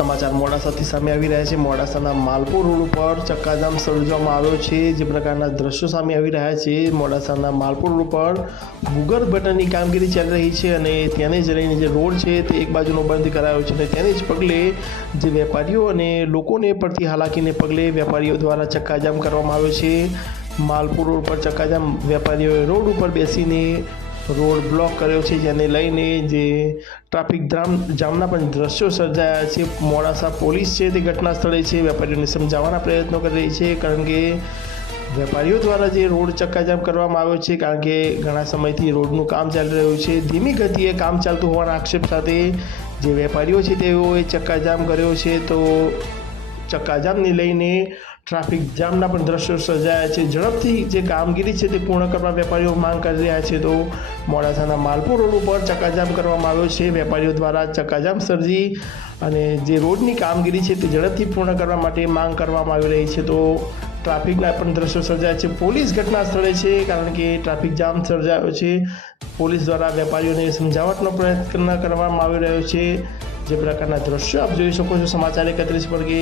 સમાચાર મોડાસાથી સામે આવી રહ્યા છે। મોડાસાના માલપુર રોડ ઉપર ચક્કાજામ સર્જવામાં આવ્યો છે। જે પ્રકારના દ્રશ્યો સામે આવી રહ્યા છે, મોડાસાના માલપુર રોડ ઉપર ભૂગર્ભ ગટરની કામગીરી ચાલી રહી છે અને તેને જ લઈને જે રોડ છે તે એક બાજુનો બંધ કરાયો છે અને તેને જ પગલે જે વેપારીઓ અને લોકોને પડતી હાલાકીને પગલે વેપારીઓ દ્વારા ચક્કાજામ કરવામાં આવ્યો છે। માલપુર રોડ પર ચક્કાજામ વેપારીઓએ રોડ ઉપર બેસીને રોડ બ્લોક કર્યો છે, જેને લઈને જે ટ્રાફિક જામના પણ દ્રશ્યો સર્જાયા છે। મોડાસા પોલીસ છે તે ઘટના સ્થળે છે, વેપારીઓને સમજાવવાના પ્રયત્નો કરી રહી છે, કારણ કે વેપારીઓ દ્વારા જે રોડ ચક્કાજામ કરવામાં આવ્યો છે, કારણ કે ઘણા સમયથી રોડનું કામ ચાલી રહ્યું છે। ધીમી ગતિએ કામ ચાલતું હોવાના આક્ષેપ સાથે જે વેપારીઓ છે તેઓએ ચક્કાજામ કર્યો છે। તો ચક્કાજામને લઈને ટ્રાફિક જામના પણ દ્રશ્યો સર્જાયા છે। ઝડપથી જે કામગીરી છે તે પૂર્ણ કરવા વેપારીઓ માંગ કરી રહ્યા છે। તો મોડાસાના માલપુર રોડ ઉપર ચક્કાજામ કરવામાં આવ્યો છે। વેપારીઓ દ્વારા ચક્કાજામ સર્જી અને જે રોડની કામગીરી છે તે ઝડપથી પૂર્ણ કરવા માટે માંગ કરવામાં આવી રહી છે। તો ટ્રાફિકના પણ દ્રશ્યો સર્જાયા છે। પોલીસ ઘટના સ્થળે છે, કારણ કે ટ્રાફિક જામ સર્જાયો છે। પોલીસ દ્વારા વેપારીઓને સમજાવટનો પ્રયત્ન કરવામાં આવી રહ્યો છે। જે પ્રકારના દ્રશ્યો આપ જોઈ શકો છો સમાચાર 31 પર કે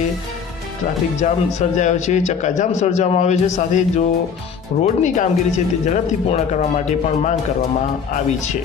ટ્રાફિક જામ સર્જાયો છે, ચક્કાજામ સર્જવામાં આવ્યો છે, સાથે જો રોડની કામગીરી છે તે ઝડપથી પૂર્ણ કરવા માટે પણ માંગ કરવામાં આવી છે।